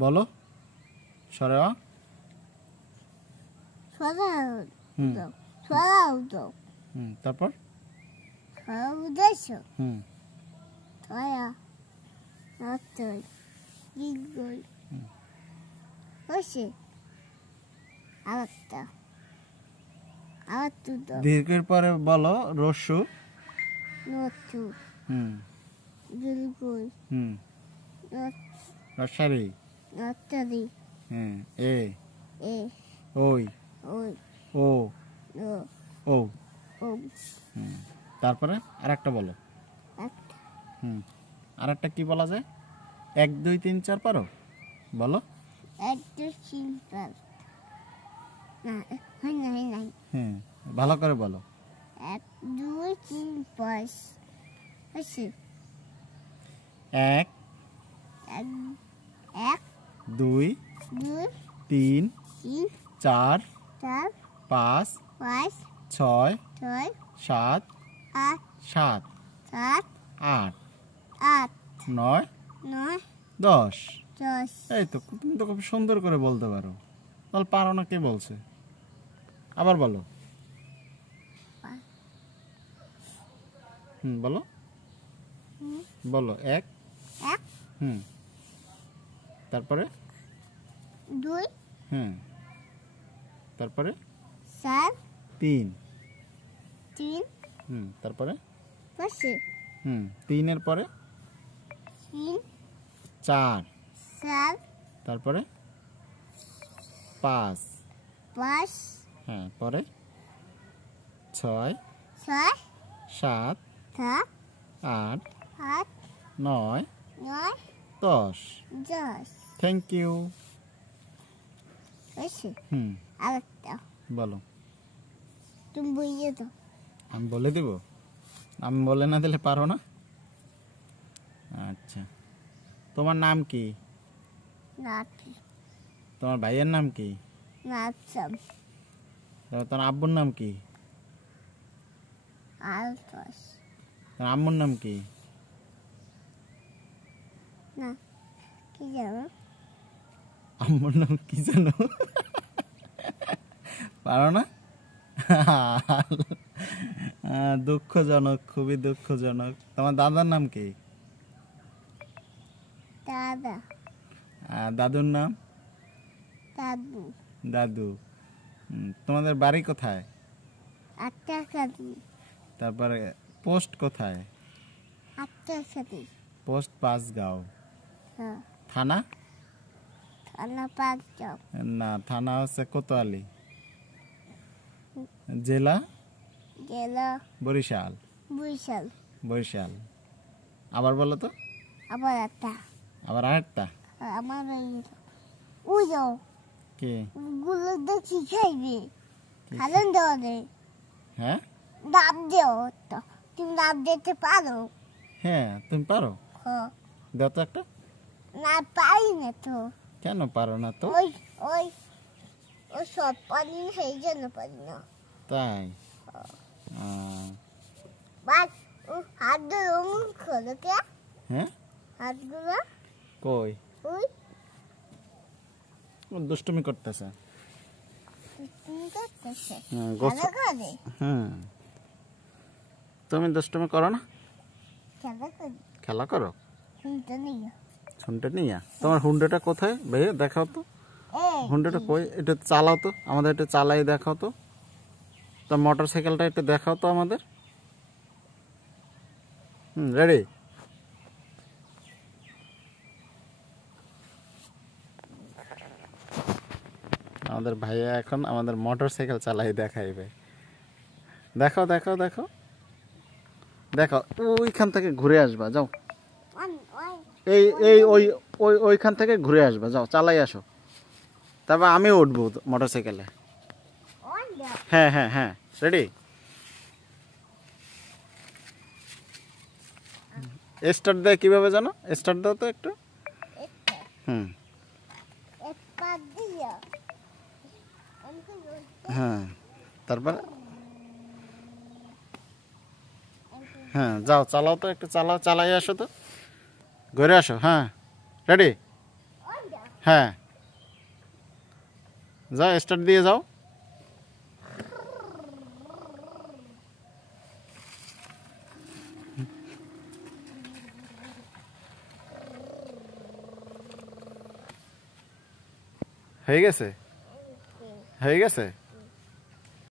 বলো সরে আ তারপর দীর্ঘের পরে বলো রস্যু রসারি এ ওই ও ও তারপরে আরেকটা বলো আরেকটা কি বলা যায় 1 2 3 4 পারো বলো 1 2 3 4 না হ্যাঁ ভালো করে বলো 1 2 3 5 আছে 1 2 3 4 5 6 7 8 9 10 এই তো তুমি তো খুব সুন্দর করে বলতে পারো তাহলে পারো না কে বলছে আবার বলো বলো বলো 1 তারপরে 2 তারপরে 4 3 তারপরে 3 এর পরে 4 তারপরে 5 হ্যাঁ পরে 6 7 8 9 10 থ্যাংক ইউ বলো তুমি বলিয়ে দাও আমি বলে দেব আমি বলে না দিলে পারো না আচ্ছা তোমার নাম কি নাতি তোমার ভাইয়ের নাম কি নাচম তোমার আব্বুর নাম কি আলফাস তোমার আম্মুর নাম কি না কি জানো আম্মুর নাম কি জানো পারো না দুঃখজনক খুবই দুঃখজনক তোমার দাদার নাম কি দাদা দাদুর নাম দাদু দাদু তোমাদের বাড়ি কোথায় আত্মাসাদি তারপরে পোস্ট কোথায় আত্মাসাদি পোস্ট পাঁচগাঁও হ্যাঁ থানা থানা পাঁচগাঁও না থানা হচ্ছে কোতোয়ালি জেলা জেলা বরিশাল বরিশাল আবার বলো তো আবার একটা আবার আরেকটা আমার উজো কি গুলো দেখি খাইবে খালেন দেওয়া নেই হ্যাঁ ডাব দেও তো তুমি ডাব দিতে পারো হ্যাঁ তুমি পারো দাও তো একটা না পারি না তো কেন পারো না তো ওই ওই ও সব পারি না সেই জন্য পারি না তাই বাস ও হাতগুলো অমন খোলো কে হ্যাঁ হাতগুলো কই ওই দুষ্টুমি করতেছে তুমি করতেছে ভালো করে তুমি দুষ্টুমি করো না খেলা করো হুন্ডা নিয়ে তোমার হুন্ডাটা কোথায় ভাইয়া দেখাও তো হুন্ডাটা কই এটা চালাও তো আমাদের এটা চালাই দেখাও তো তোমার মোটর সাইকেলটা একটু দেখাও তো আমাদের রেডি আমাদের ভাইয়া এখন আমাদের মোটর সাইকেল চালাই দেখাইবে দেখাও দেখাও দেখাও দেখাও ওইখান থেকে ঘুরে আসবা যাও এই এই ওই ওই ওইখান থেকে ঘুরে আসবা যাও চালাই আসো তারপর আমি উঠবো মোটর সাইকেলে হ্যাঁ হ্যাঁ হ্যাঁ রেডি স্টার্ট দেয় কিভাবে জানো স্টার্ট দাও তো একটু হ্যাঁ তারপর হ্যাঁ যাও চালাও তো একটু চালাও চালাই আসো তো ঘুরে আসো হ্যাঁ রেডি হ্যাঁ, যাও স্টার্ট দিয়ে যাও। হয়ে গেছে, হয়ে গেছে।